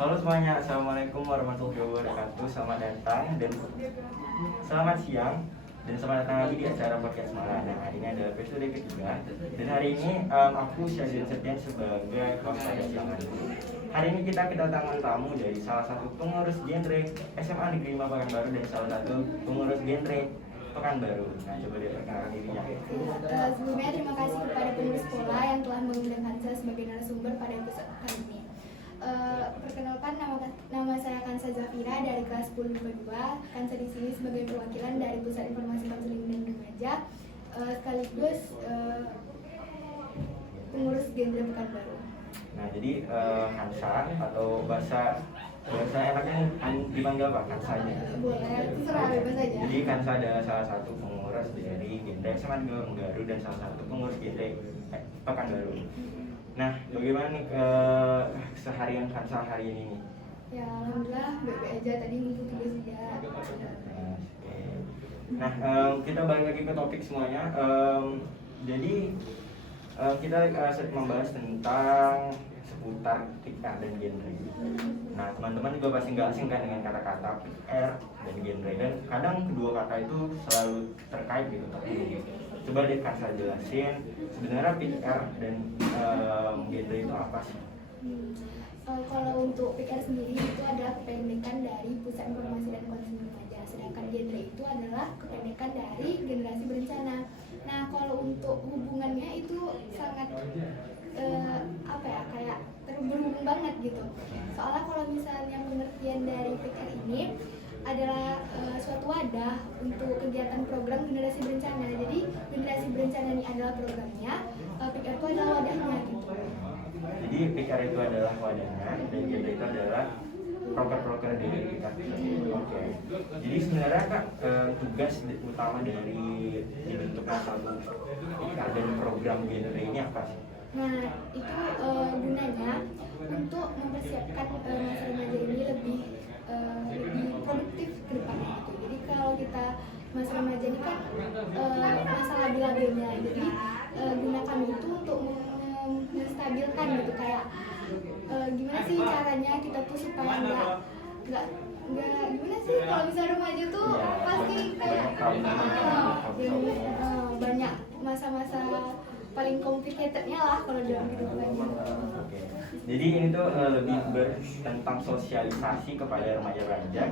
Halo semuanya, Assalamualaikum warahmatullahi wabarakatuh. Selamat datang dan selamat siang dan selamat datang lagi di acara podcast Malam. Nah, hari ini adalah episode ketiga dan hari ini aku Syazin Septian sebagai host pada siang hari ini. Hari ini kita kedatangan tamu dari salah satu pengurus genre SMA Negeri 5 Pekanbaru dan salah satu pengurus genre Pekanbaru. Nah, coba dia perkenalkan dirinya. Sebelumnya terima kasih kepada pengurus sekolah yang telah mengundang Kansa sebagai narasumber pada episode kali ini. Perkenalkan, nama saya Kansa Zafira dari kelas 10 IPA 2. Kansa di sini sebagai perwakilan dari Pusat Informasi Konseling dan Remaja, sekaligus pengurus genre Pekanbaru. Nah, jadi Kansa atau bahasa enaknya dipanggil apa? Kansa aja. Boleh, terserah bebas saja. Jadi Kansa adalah salah satu pengurus dari genre SMA Negeri Pekanbaru dan salah satu pengurus genre Pekanbaru. Nah, bagaimana nih keseharian Kansa hari ini nih? Ya, alhamdulillah baik-baik aja, tadi ngikut tugas juga. Nah, kita balik lagi ke topik semuanya. Jadi kita membahas tentang seputar PR dan genre. Nah, teman-teman juga pasti nggak asing kan dengan kata-kata PR dan genre, dan kadang kedua kata itu selalu terkait gitu. Tapi coba deh Kansa jelasin sebenarnya PR dan genre itu apa sih? Kalau untuk PR sendiri itu adalah kependekan dari Pusat Informasi dan Konseling Remaja, sedangkan genre itu adalah kependekan dari Generasi Berencana. Nah, kalau untuk hubungannya itu sangat kayak terhubung banget gitu. Soalnya kalau misalnya pengertian dari PR ini adalah suatu wadah untuk kegiatan program Generasi Berencana. Jadi Generasi Berencana ini adalah programnya, PR itu adalah wadahnya gitu. Jadi PR itu adalah wadahnya dan genre itu adalah proker-proker di PR. Oke. Jadi sebenarnya Kak, tugas utama dari dibentuknya satu PR dan program genre ini apa sih? Nah, itu gunanya untuk mempersiapkan masa remaja ini lebih produktif ke depannya gitu. Jadi kalau kita masa remaja ini kan masa labil-labilnya, jadi guna kami itu untuk menstabilkan gitu, kayak gimana sih caranya kita tuh supaya nggak gimana sih kalau bisa remaja tuh pasti kayak banyak masa-masa paling complicatednya lah kalau dalam kehidupan. Jadi ini tuh lebih tentang sosialisasi kepada remaja-remaja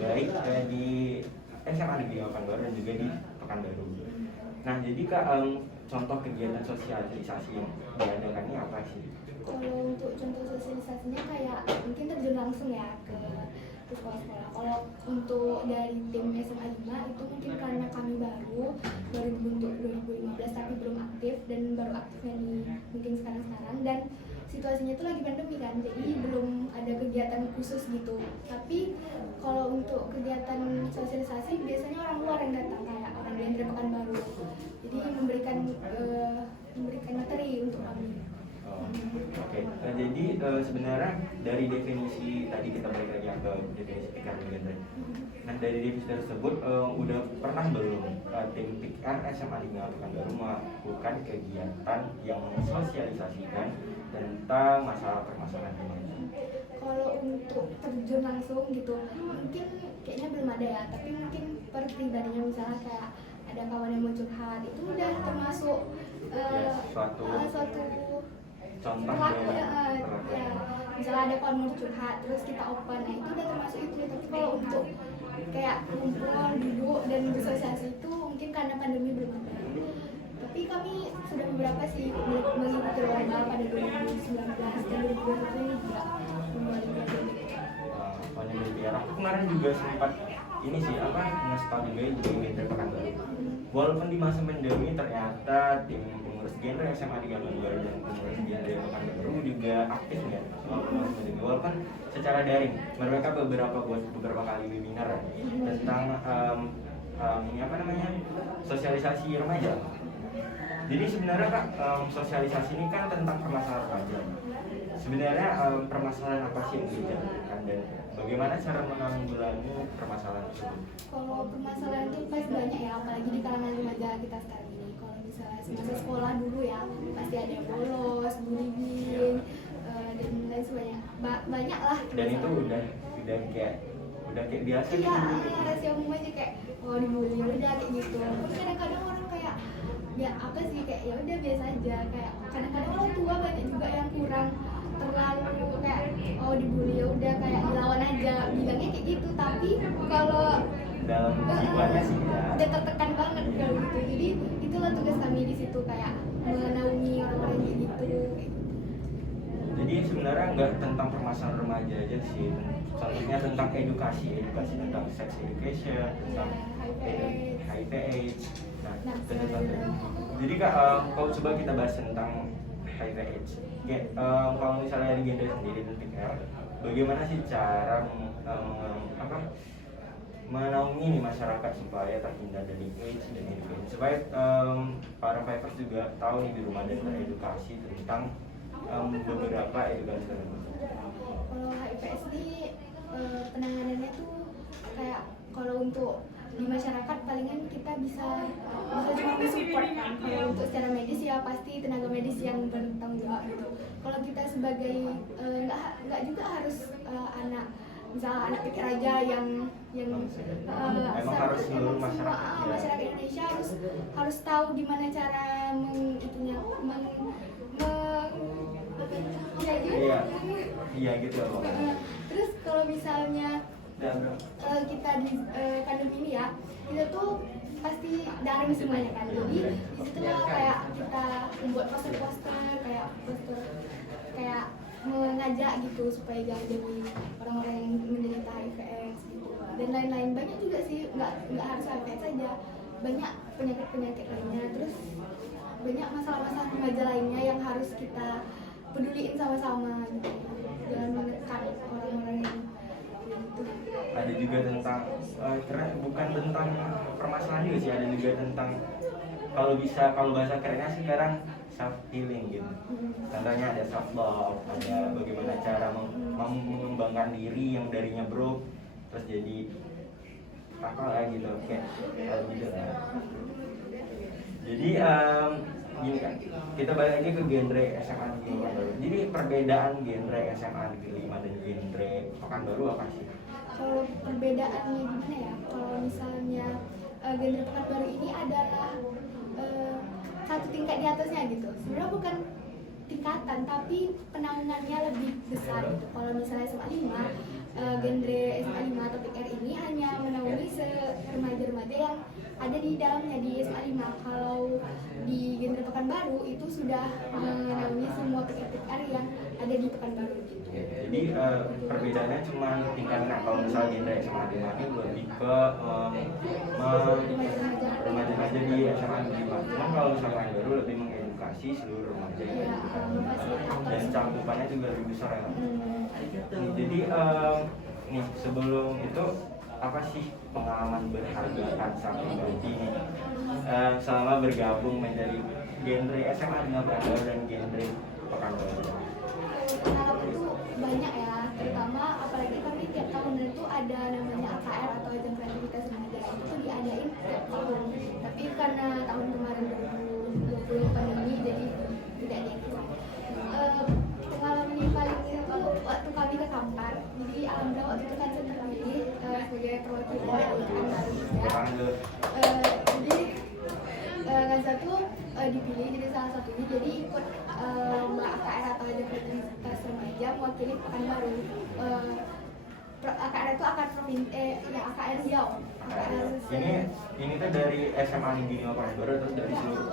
baik di SMA Negeri Pekanbaru dan juga di Pekanbaru. Nah, jadi Kak, contoh kegiatan sosialisasi yang diadakan ini apa sih? Kalau untuk contoh sosialisasinya kayak mungkin terjun langsung ya ke sekolah-sekolah. Kalau untuk dari tim SMA 5 itu mungkin karena kami baru dibentuk 2015 tapi belum aktif, dan baru aktifnya di mungkin sekarang-sekarang, dan situasinya itu lagi pandemi kan, jadi belum ada kegiatan khusus gitu. Tapi kalau untuk kegiatan sosialisasi biasanya orang luar yang datang, kayak orang dari Pekanbaru, jadi memberikan materi untuk kami. Oke. Nah, jadi sebenarnya dari definisi tadi kita balik lagi ke definisi PR dan genre. Nah, dari definisi tersebut udah pernah belum tim PR SMA Negeri Pekanbaru melakukan kegiatan yang mensosialisasikan tentang masalah permasalahan remaja? Kalau untuk terjun langsung gitu, mungkin kayaknya belum ada ya. Tapi mungkin per pribadinya, misalnya kayak ada kawan yang mau curhat, itu udah termasuk suatu contoh ya. Misalnya ada kawan mau curhat, terus kita open, nah itu udah termasuk itu. Tapi kalau untuk kayak kumpul, duduk dan bersosialisasi itu mungkin karena pandemi belum ada. Tapi kami sudah beberapa sih mengikuti lomba pada 2019 dan 2021 ini juga membuat PR. Aku kemarin juga sempat ini sih nge-scout juga di genre Pekanbaru. Walaupun di masa pandemi ternyata tim pengurus genre SMA Negeri Pekanbaru dan pengurus genre Pekanbaru juga aktif ya selama masa pandemi. Walaupun secara daring, mereka beberapa kali webinar tentang sosialisasi remaja. Jadi sebenarnya Kak, sosialisasi ini kan tentang permasalahan remaja. Sebenarnya permasalahan apa sih yang dijadikan dan bagaimana cara menanggulangi permasalahan tersebut? Kalau permasalahan itu pasti banyak ya, apalagi di kalangan remaja kita sekarang ini. Kalau misalnya semasa sekolah dulu ya, pasti ada yang bolos, bullying, dan lain sebagainya. Banyak lah. Dan itu udah kayak biasa Iya, gitu. rahasia umum aja kayak oh dibully ya udah kayak gitu. Tapi kadang-kadang orang kayak ya apa sih kayak ya udah biasa aja, kayak kadang-kadang orang tua banyak juga yang kurang terlalu kayak oh dibully ya udah kayak dilawan aja, bilangnya kayak gitu. Tapi kalau Dalam jiwanya sih ya. udah tertekan banget kalau gitu. Jadi itulah tugas kami di situ, kayak menaungi orang-orang kayak gitu. Jadi sebenarnya nggak tentang permasalahan remaja aja sih, contohnya tentang edukasi tentang sex education, tentang HIV/AIDS. Nah, jadi kak, kalau coba kita bahas tentang HIV/AIDS, kayak kalau misalnya di gender sendiri dan PKR, bagaimana sih cara menaungi nih masyarakat supaya terhindar dari AIDS dan HIV, supaya para vipers juga tahu nih di rumah dan teredukasi tentang beberapa edukasi tersebut. Kalau HIVS ini penanganannya tuh kayak kalau untuk di masyarakat palingan kita bisa cuma support kan. Kalau untuk secara medis ya pasti tenaga medis yang bertanggung jawab gitu. Kalau kita sebagai nggak juga harus anak misalnya anak pikir aja yang emang harus seluruh masyarakat masyarakat Indonesia harus tahu gimana cara iya gitu loh. Terus kalau misalnya kita di pandemi ini ya, kita tuh pasti daring semuanya kan. Jadi disitulah kayak kita membuat poster-poster kayak mengajak gitu supaya jangan jadi orang-orang yang menderita HIV/AIDS gitu. Dan lain-lain banyak juga sih, nggak harus HIV/AIDS saja, banyak penyakit lainnya. Terus banyak masalah-masalah remaja lainnya yang harus kita peduliin sama-sama gitu. Jangan menekan orang-orang yang gitu. Ada juga tentang bukan tentang permasalahan juga sih, ada juga tentang kalau bahasa kerennya sih sekarang self healing gitu. Contohnya ada self love, ada bagaimana cara mengembangkan diri yang darinya broke terus jadi apa lah gitu, kayak gitu lah. Jadi gini kan, kita balik lagi ke genre SMA Negeri 5 Baru. Jadi perbedaan genre SMA Negeri 5 dan genre Pekanbaru apa sih? Kalau perbedaannya gimana ya? Kalau misalnya genre Pekanbaru ini adalah satu tingkat di atasnya gitu. Sebenarnya bukan tingkatan, tapi penanganannya lebih besar gitu. Kalau misalnya SMA 5, genre SMA 5 atau PKR ini hanya menaungi remaja-remaja yang ada di dalamnya di SMA 5. Kalau di genre Pekanbaru itu sudah menaungi semua PKR yang ada di Pekanbaru gitu. Jadi perbedaannya cuma tingkatnya. Kalau misalnya genre SMA 5 ini lebih ke remaja-remaja di SMA 5. Cuman kalau misalnya Pekanbaru lebih mengedukasi seluruh remaja yang ada di Pekanbaru. Dan cakupannya juga lebih besar ya. Jadi nih sebelum itu apa sih pengalaman berharga Kansa pribadi nih selama bergabung menjadi genre SMA 5 Pekanbaru dan genre Pekanbaru? Pengalaman itu banyak ya, terutama apalagi kami tiap tahun itu ada namanya AKR atau ajang kreativitas remaja, itu diadain tiap tahun. Tapi karena tahun kemarin 2020 pandemi jadi tidak diadain. Pengalaman yang paling itu waktu kami ke Kampar. Jadi alhamdulillah waktu itu kan saya terpilih sebagai perwakilan dari Pekanbaru ya. Jadi Kansa tuh dipilih jadi salah satunya, jadi ikut AKR atau ajang kreativitas remaja mewakili Pekanbaru. AKR itu akar provinsi, AKR Riau. Ini tuh dari SMA Negeri 5 Pekanbaru terus dari seluruh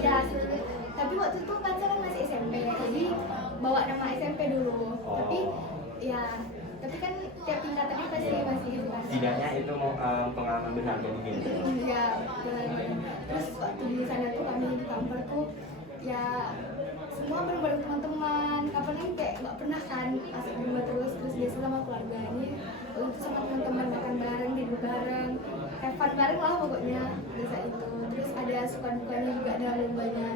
ya seluruh. Tapi waktu itu Kansa kan masih SMP, jadi bawa nama SMP dulu. Tapi kan tiap tingkatannya pasti masih gitu kan. Setidaknya itu mau pengalaman berharga di genre. Iya, betul. Terus waktu di sana tuh kami di Kampar tuh ya semua bareng-bareng teman-teman. Kapan kan kayak nggak pernah kan asik di rumah terus biasa sama keluarga ini. Untuk sama teman-teman makan bareng, tidur bareng, have fun bareng lah pokoknya biasa itu. Terus ada suka-dukanya juga dalam lombanya.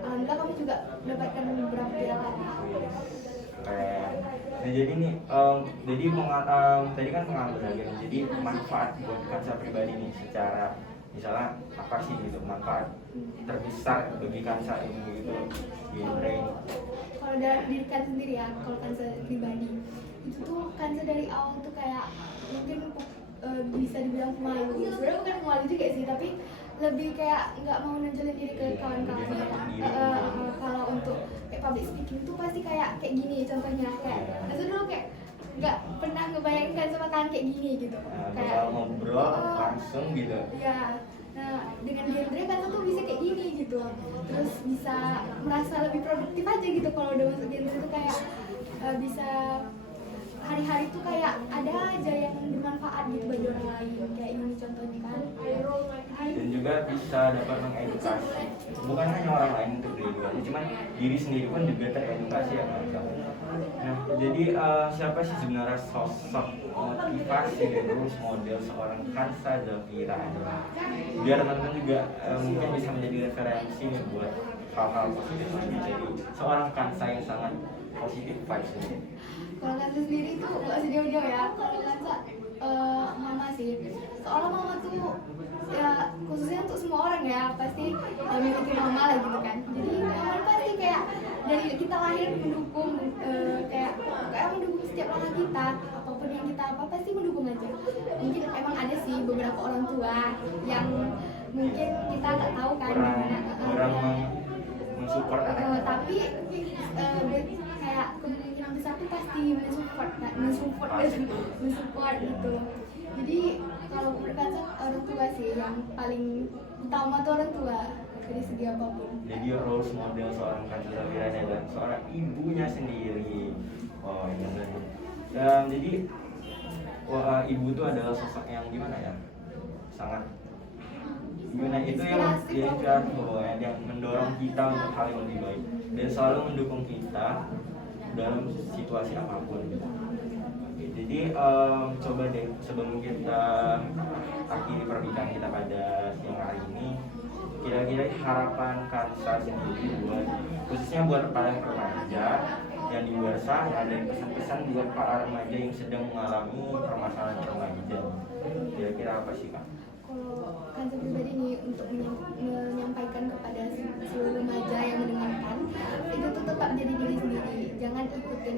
Alhamdulillah kami juga mendapatkan beberapa piala. Nah jadi nih, tadi kan pengalaman berharga, jadi manfaat buat Kansa pribadi nih secara misalnya apa sih gitu manfaat terbesar bagi Kansa ini gitu genre ini. Kalau dari diri kan sendiri ya, kalau kan pribadi itu tuh kan dari awal tuh kayak mungkin bisa dibilang pemalu. Sebenarnya bukan pemalu juga sih, tapi lebih kayak nggak mau nunjukin diri ke kawan-kawannya. Kalau untuk kayak public speaking tuh pasti kayak gini contohnya, kayak itu dulu kayak nggak pernah ngebayangkan sama kalian kayak gini gitu. Kayak Kalau ngobrol langsung gitu. ya, nah dengan genre kan tuh bisa kayak gini gitu, terus bisa merasa lebih produktif aja gitu kalau udah masuk genre itu kayak bisa hari-hari tuh kayak ada aja yang bermanfaat gitu bagi orang lain, kayak ini contohnya kan. Dan juga bisa dapat mengedukasi bukan hanya orang lain untuk diri juga, cuman diri sendiri pun juga teredukasi ya Kak. Nah jadi siapa sih sebenarnya sosok motivasi dan role model seorang Kansa Zafira, biar teman-teman juga mungkin bisa menjadi referensi nih buat hal-hal positif lagi jadi seorang Kansa yang sangat positif vibes ini. Kalau Kansa sendiri tuh nggak usah jauh-jauh ya, kalau Kansa mama sih, soalnya mama tuh ya khususnya untuk semua orang ya pasti memiliki mama lah gitu kan. Jadi mama pasti kayak dari kita lahir mendukung, kayak mendukung setiap langkah kita, apapun yang kita pasti mendukung aja. Mungkin emang ada sih beberapa orang tua yang mungkin kita nggak tahu kan orang mensupport anaknya. tapi kayak kemungkinan besar tuh pasti mensupport gitu. Jadi kalau menurut Kansa orang tua sih yang paling utama tuh orang tua dari segi apapun. Jadi role model seorang Kansa Zafira adalah seorang ibunya sendiri. Oh iya benar. Jadi ibu itu adalah sosok yang gimana ya? Sangat gimana itu yang inspiratif pokoknya, yang mendorong kita untuk hal yang lebih baik dan selalu mendukung kita dalam situasi apapun. Oke, jadi coba deh sebelum kita akhiri perbincangan kita pada siang hari ini, kira-kira harapan Kansa sendiri buat khususnya buat para remaja yang di luar sana dan pesan-pesan buat para remaja yang sedang mengalami permasalahan remaja, kira-kira apa sih Kak? Kalau Kansa pribadi nih untuk menyampaikan kepada seluruh remaja yang mendengarkan itu tuh tetap jadi diri sendiri, jangan ikutin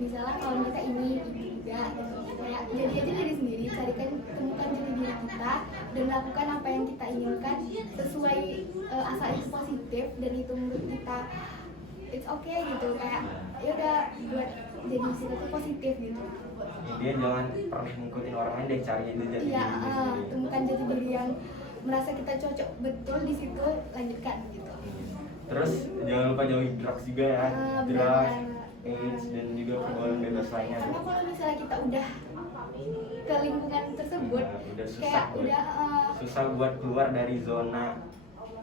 misalnya kawan kita ini juga gitu. Kayak jadi aja diri sendiri, temukan jati diri kita dan lakukan apa yang kita inginkan sesuai asal itu positif dan itu menurut kita it's okay gitu, kayak ya udah buat jadi kita tuh positif gitu. Dia jangan pernah ngikutin orang lain dan cari itu jati Iya, diri sendiri. temukan jati diri yang merasa kita cocok betul di situ, lanjutkan gitu. Terus jangan lupa jauhi drugs juga ya, drugs, Benar. AIDS dan juga pergaulan bebas lainnya. Karena kalau misalnya kita udah ke lingkungan tersebut, Udah susah kayak buat, udah susah buat keluar dari zona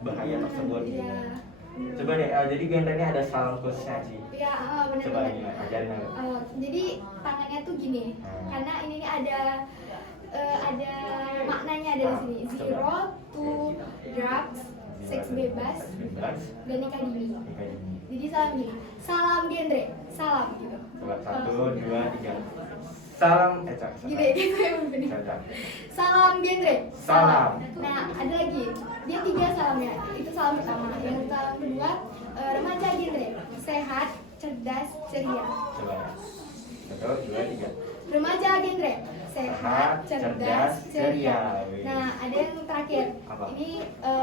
bahaya tersebut. Iya. Coba deh, jadi genrenya ada salam khususnya sih. Iya, benar. Coba gimana, ajarin aku. Jadi tangannya tuh gini, karena ini nih ada maknanya dari sini, zero to drugs, seks bebas, dan nikah dini. Jadi salam gini, salam genre, salam gitu. Coba 1, 2, 3. Salam, Gini gitu ya mungkin. Cocok. Salam genre. Salam. Nah, ada lagi. Dia 3 salamnya. Itu salam pertama. Yang salam kedua, remaja genre. Sehat, cerdas, ceria. Coba ya. 1, 2, 3. Remaja genre. Sehat, cerdas, ceria. Nah, ada yang terakhir. Apa? Ini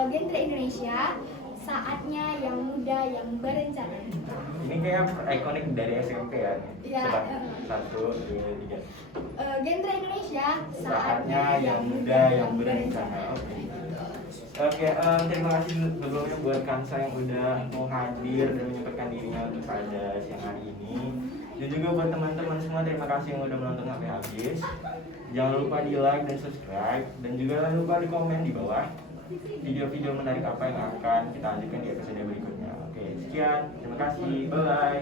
genre Indonesia. Saatnya yang muda yang berencana. Ini kayak ikonik dari SMP ya. Iya. Coba 1, 2, 3. Genre Indonesia. Saatnya yang muda yang berencana. Oke, terima kasih sebelumnya buat Kansa yang udah mau hadir dan menyempatkan dirinya untuk pada siang hari ini. Dan juga buat teman-teman semua, terima kasih yang udah menonton sampai habis. Jangan lupa di like dan subscribe, dan juga jangan lupa di komen di bawah video-video menarik apa yang akan kita lanjutkan di episode berikutnya. Oke, sekian, terima kasih, bye.